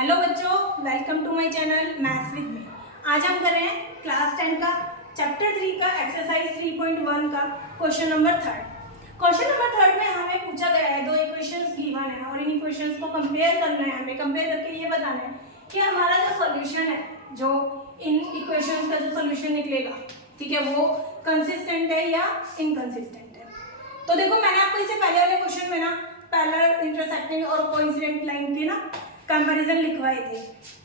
Hello बच्चों, welcome to my channel maths with me. आज हम कर रहे हैं क्लास 10 का चैप्टर 3 का एक्सरसाइज 3.1 का क्वेश्चन नंबर 3। क्वेश्चन नंबर 3 में हमें पूछा गया है, दो इक्वेशंस गिवन है और इन इक्वेशंस को कंपेयर करना है। हमें कंपेयर करके ये बताना है कि हमारा जो सॉल्यूशन है, जो इन इक्वेशंस का जो सॉल्यूशन निकलेगा, ठीक है, वो कंसिस्टेंट है या इनकंसिस्टेंट है। तो देखो, मैंने आपको इससे पहले वाले क्वेश्चन में ना पैरेलल, इंटरसेक्टिंग और कोइंसिडेंट लाइन के ना कंपैरिजन लिखवाए थे।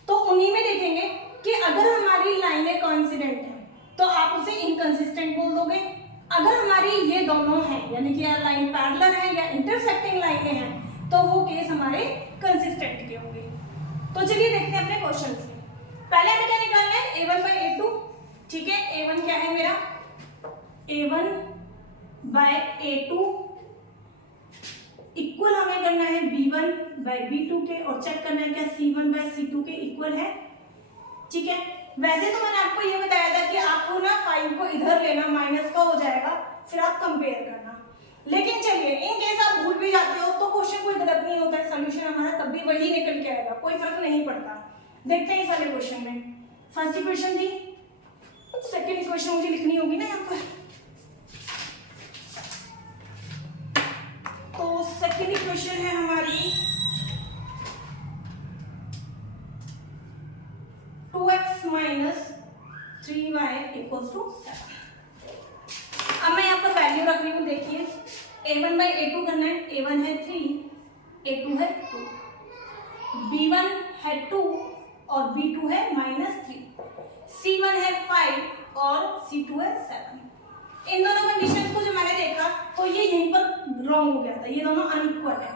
तो उन्हीं में देखेंगे कि अगर हमारी लाइनें कोइंसिडेंट हैं तो आप उसे इनकंसिस्टेंट बोल दोगे। अगर हमारी ये दोनों हैं, यानी कि लाइन पैरेलल है या इंटरसेक्टिंग लाइनें हैं, तो वो केस हमारे कंसिस्टेंट के होंगे। तो चलिए देखते हैं अपने क्वेश्चन से। पहले हमें क्या निकालना है, a1 by a2। ठीक है, a1 क्या है मेरा, a1 by a2 इक्वल हमें करना है b1 by b2 के, और चेक करना है क्या c1 by c2 के इक्वल है। ठीक है, वैसे तो मैंने आपको ये बताया था कि आपको ना 5 को इधर लेना, माइनस का हो जाएगा, फिर आप कंपेयर करना। लेकिन चलिए, इन केस आप भूल भी जाते हो तो क्वेश्चन कोई गलत नहीं होता है, सोल्यूशन हमारा तब भी वही निकल के आएगा, कोई फर्क नहीं पड़ता। देखते हैं इस वाले क्वेश्चन में। फर्स्ट इक्वेशन थी, सेकेंड इक्वेशन मुझे लिखनी होगी ना यहाँ पर। तो सेकेंड इक्वेशन है हमारी 2x minus 3y equals to 7। अब मैं यहाँ पर वैल्यू रख रही हूँ, देखिए a1 by a2 करना है। a1 है 3, a2 है 2, b1 है 2 और b2 है -3, c1 है 5 और c2 है 7। इन दोनों कंडीशंस को जो मैंने देखा तो ये यहीं पर रॉन्ग हो गया था, ये दोनों अनइक्वल है।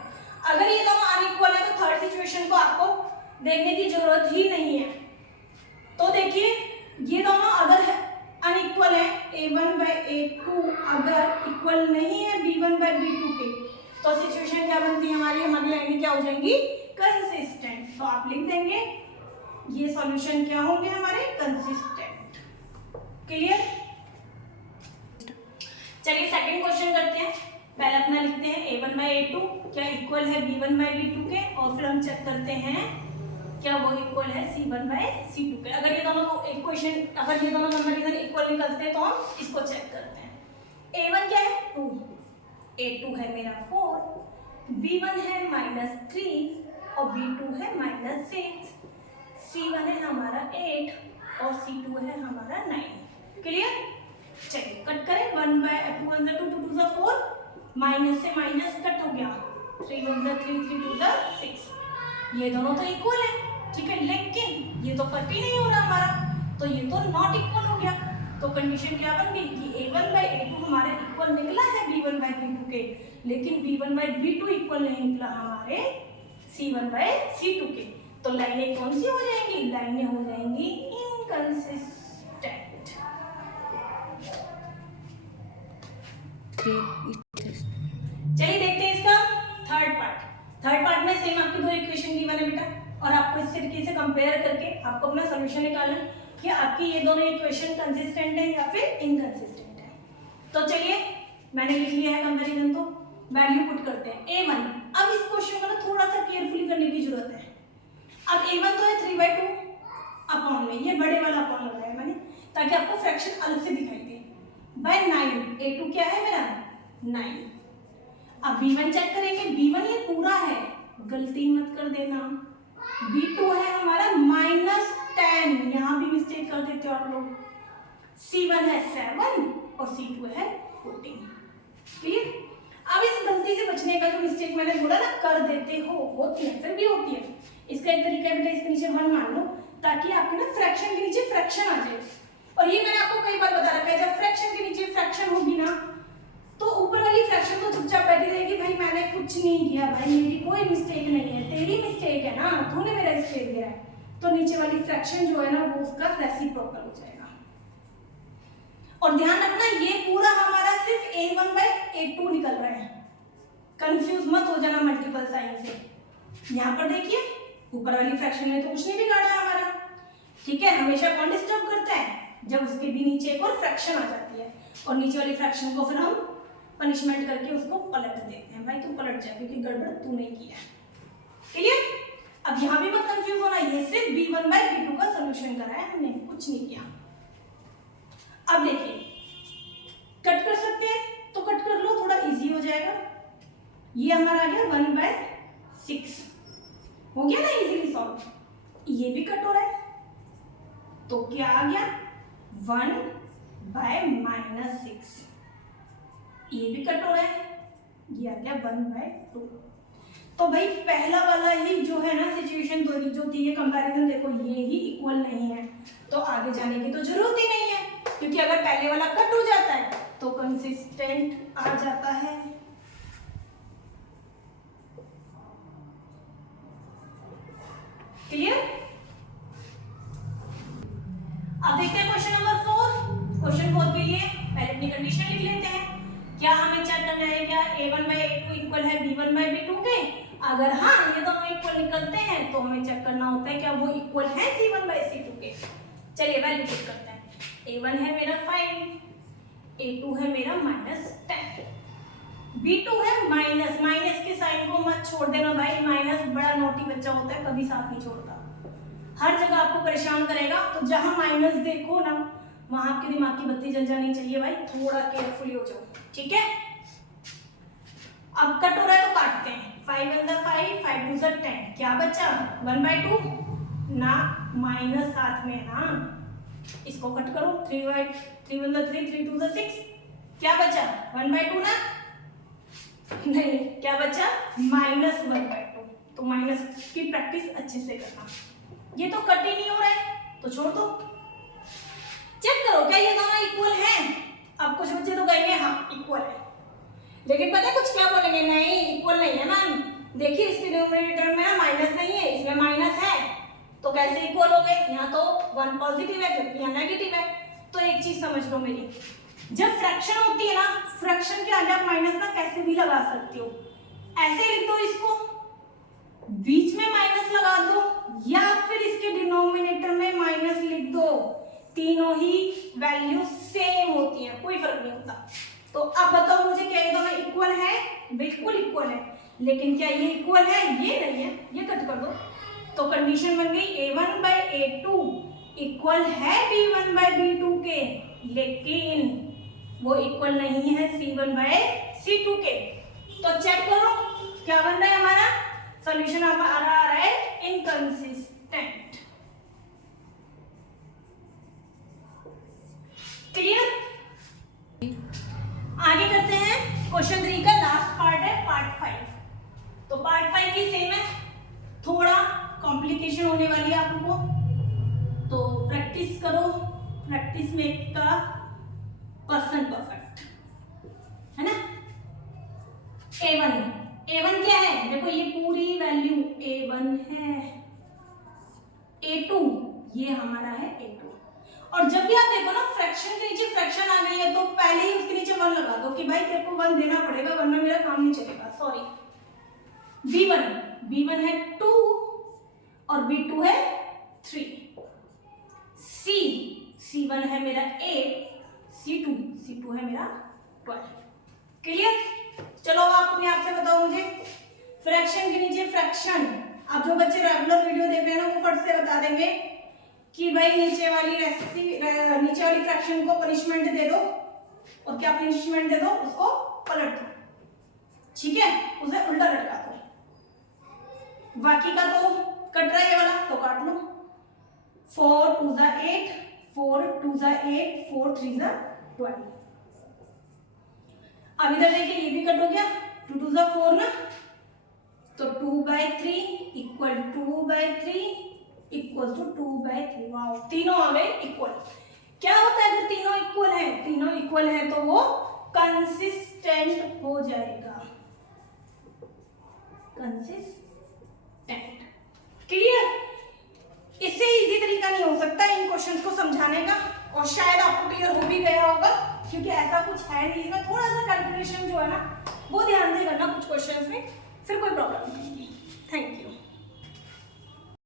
अगर ये दोनों अनइक्वल है तो थर्ड सिचुएशन को आपको देखने की जरूरत ही नहीं है। तो देखिए, ये दोनों अगर अनइक्वल है, a1 by a2 अगर इक्वल नहीं है b1 by b2 के, तो सिचुएशन क्या बनती है हमारी लाइनें क्या हो जाएंगी, कंसिस्टेंट। तो आप लिख देंगे ये सॉल्यूशन क्या होंगे हमारे, कंसिस्टेंट। क्लियर। चलिए सेकंड क्वेश्चन करते हैं। पहले अपना लिखते हैं a1 by a2 क्या इक्वल है b1 by b2 के, और फिर हम चेक करते हैं क्या वो इक्वल है c1 by c2 के। अगर ये दोनों इक्वेशन, अगर ये दोनों कंपैरिजन इक्वल निकलते हैं तो हम इसको चेक करते हैं। a1 क्या है 2, a2 है मेरा 4, b1 है -3 और b2 है -6, c1 है हमारा 8 और c2 है हमारा 9। क्लियर। चलिए कट करें, 1 by 2 1 2 2 2 4, माइनस से माइनस कट हो गया, 3 1 3 3 2 6। ये दोनों तो इक्वल है, ठीक है, लेकिन ये तो कट ही नहीं हो रहा हमारा, तो ये तो नॉट इक्वल हो गया। तो कंडीशन क्या बन गई कि a1 by a2 हमारे इक्वल निकला है b1 by b2 के, लेकिन b1 by b2 इक्वल नहीं निकला हमारे c1 by c2 के। तो लाइनें कौन सी हो जाएंगी, लाइनें हो जाएंगी इनकंसिस्टेंट। चलिए देखते हैं इसका थर्ड पार्ट। थर्ड पार्ट में सेम आपकी दो इक्वेशन गिवन है बेटा, और आपको इस तरीके से कंपेयर करके आपको अपना सॉल्यूशन निकालना है कि आपकी ये दोनों इक्वेशन कंसिस्टेंट है या फिर इनकंसिस्टेंट है। तो चलिए मैंने लिख लिया है कंपैरिजन, तो वैल्यू पुट करते हैं a1। अब इस क्वेश्चन को ना थोड़ा सा केयरफुली करने की जरूरत है। अब a1 तो है 3/2 अपॉन में, ये बड़े वाला अपॉन लगाया मैंने ताकि आपको फ्रैक्शन अलग से दिखाई दे, बाय 9। a2 क्या है मेरा 9। अब b1 चेक करेंगे, b1 ये पूरा है, गलती मत कर देना। b2 है हमारा -10, यहाँ भी मिस्टेक कर देते हो आप लोग। c1 है 7 और c2 है 14। क्लियर। अब इस गलती से बचने का, जो मिस्टेक मैंने बोला ना कर देते हो, होती है, फिर भी होती है, इसका एक तरीका बेटा इसके नीचे 1 मान लो ताकि आपके ना फ्रैक्शन के नीचे फ्रैक्शन आ जाए। और ये मैंने आपको कई बार बता रखा है, जब फ्रैक्शन के नीचे फ्रैक्शन होगी ना तो ऊपर वाली फ्रैक्शन तो चुपचाप बैठी रहेगी, भाई मैंने कुछ नहीं किया, भाई मेरी कोई मिस्टेक नहीं है, तेरी मिस्टेक है ना, तूने मेरा स्पेस दिया है। तो नीचे वाली फ्रैक्शन जो है ना वो उसका रेसिप्रोकल हो जाएगा। और ध्यान रखना ये पूरा हमारा सिर्फ a1 by a2 निकल रहा है, कंफ्यूज मत हो जाना मल्टीपल साइन से। यहाँ पर देखिए ऊपर वाली फ्रैक्शन में तो कुछ नहीं बिगाड़ा है हमारा, ठीक है। हमेशा कौन डिस्टर्ब करता है, जब उसके भी नीचे एक और फ्रैक्शन आ जाती है, और नीचे वाली फ्रैक्शन को फिर हम पनिशमेंट करके उसको पलट देते हैं, भाई तू पलट जा क्योंकि गड़बड़ तूने किया। क्लियर। अब यहाँ भी मत कंफ्यूज होना, ये सिर्फ b1/b2 का सोल्यूशन करा है हमने, कुछ नहीं किया। अब देखिए कट कर सकते हैं तो कट कर लो, थोड़ा इजी हो जाएगा। ये हमारा आ गया 1/6, हो गया ना इजीली सॉल्व। ये भी कट हो रहा है तो क्या आ गया 1/-6, ये भी कट हो रहा है, ये आ गया 1/2। तो भाई पहला वाला ही जो है ना सिचुएशन जो थी ये कंपैरिजन, देखो ये ही इक्वल नहीं है तो आगे जाने की तो जरूरत ही नहीं है, क्योंकि अगर पहले वाला कट हो जाता है तो कंसिस्टेंट आ जाता है। क्लियर? अब देखते हैं क्वेश्चन नंबर 4। क्वेश्चन 4 के लिए पहले अपनी कंडीशन लिख लेते हैं। क्या हमें चेक करना है क्या a1/a2 इक्वल है b1/b2 के? अगर हाँ ये दोनों इक्वल निकलते हैं तो हमें चेक करना होता है क्या वो इक्वल है c1/c2 के। चलिए वैल्यू पुट करते हैं। a1 है मेरा 5, a2 है मेरा -10, b2 है माइनस, माइनस के साइन को मत छोड़ देना भाई, माइनस बड़ा नोटी बच्चा होता है, कभी साथ नहीं छोड़ता, हर जगह आपको परेशान करेगा। तो जहां माइनस देखो ना वहां आपके दिमाग की बत्ती जल जानी चाहिए भाई, थोड़ा केयरफुली हो जाओ, ठीक है। अब कट हो रहा है तो काटते हैं, 5 1 5, 5 2 10, क्या बचा 1/2 ना, माइनस साथ में ना, इसको कट करो, 3 1 3, 3 2 6, क्या बचा 1/2 ना, नहीं क्या बचा -1/2। तो माइनस की प्रैक्टिस अच्छे से करना। ये तो कट ही नहीं हो रहा है तो छोड़ दो। चेक करो क्या ये दोनों इक्वल हैं। अब कुछ बच्चे तो कहेंगे हाँ इक्वल है, लेकिन पता है कुछ क्या बोलेंगे, नहीं इक्वल नहीं है मैम, देखिए इसके डिनोमिनेटर में माइनस नहीं है, इसमें माइनस है, तो कैसे इक्वल हो गए? यहाँ तो 1 पॉजिटिव है जबकि यहाँ नेगेटिव है। तो एक चीज समझ लो मेरी, जब फ्रैक्शन होती है ना, फ्रैक्शन के आगे आप माइनस ना कैसे भी लगा सकते हो, ऐसे लिख दो इसको, बीच में माइनस लगा दो, या फिर इसके डिनोमिनेटर में माइनस लिख दो, तीनों ही वैल्यू सेम होती है, कोई फर्क नहीं होता। तो अब बताओ मुझे क्या ये दोनों इक्वल है? बिल्कुल इक्वल है, लेकिन क्या ये इक्वल है? ये नहीं है, ये कट कर दो। तो कंडीशन बन गई a1/a2 इक्वल है b1/b2 के, लेकिन वो इक्वल नहीं है c1/c2 के। तो चेक करो क्या बन रहा है हमारा सॉल्यूशन, आ रहा है इनकंसिस्टेंट। क्लियर? आगे करते हैं क्वेश्चन 3 का लास्ट पार्ट है पार्ट 5। तो पार्ट 5 की सेम है, थोड़ा कॉम्प्लिकेशन होने वाली है आपको, तो प्रैक्टिस करो, प्रैक्टिस मेक का पर्सन परफेक्ट, है ना। a1 क्या है? देखो ये पूरी वैल्यू a1 है, a2 ये हमारा है a2। और जब भी आप देखो ना फ्रैक्शन के नीचे फ्रैक्शन आ गई है तो पहले ही उसके नीचे 1 लगा दो कि भाई तेरे को 1 देना पड़ेगा वरना मेरा काम नहीं चलेगा। सॉरी, b1 है 2 और b2 है 3, c1 है मेरा 8, c2 है मेरा 12। क्लियर? चलो अब आप अपने आप से बताओ मुझे, फ्रैक्शन के नीचे फ्रैक्शन। अब जो बच्चे रेगुलर वीडियो देख रहे हैं ना वो फट से बता देंगे कि भाई नीचे वाली फ्रैक्शन को पनिशमेंट दे दो, और क्या पनिशमेंट दे दो? उसको पलट दो, ठीक है, उसे उल्टा लटका दो। बाकी का तो कट रहा है ये वाला तो काट लो, 4 2 8, 4 2 8, 4 3 12। अब इधर देखिए ये भी कट हो गया, 2 2 4 ना, तो 2/3 इक्वल 2/3 इक्वल टू 2/3। वाओ, तीनों आ गए इक्वल। क्या होता है अगर तीनों इक्वल है? तीनों इक्वल है तो वो कंसिस्टेंट हो जाएगा, कंसिस्टेंट। क्लियर? इससे इजी तरीका नहीं हो सकता इन क्वेश्चंस को समझाने का, और शायद आपको क्लियर हो भी गया होगा, क्योंकि ऐसा कुछ है नहीं, इसमें थोड़ा सा कैलकुलेशन जो है ना वो ध्यान से करना कुछ क्वेश्चंस में, फिर कोई प्रॉब्लम नहीं। Thank you.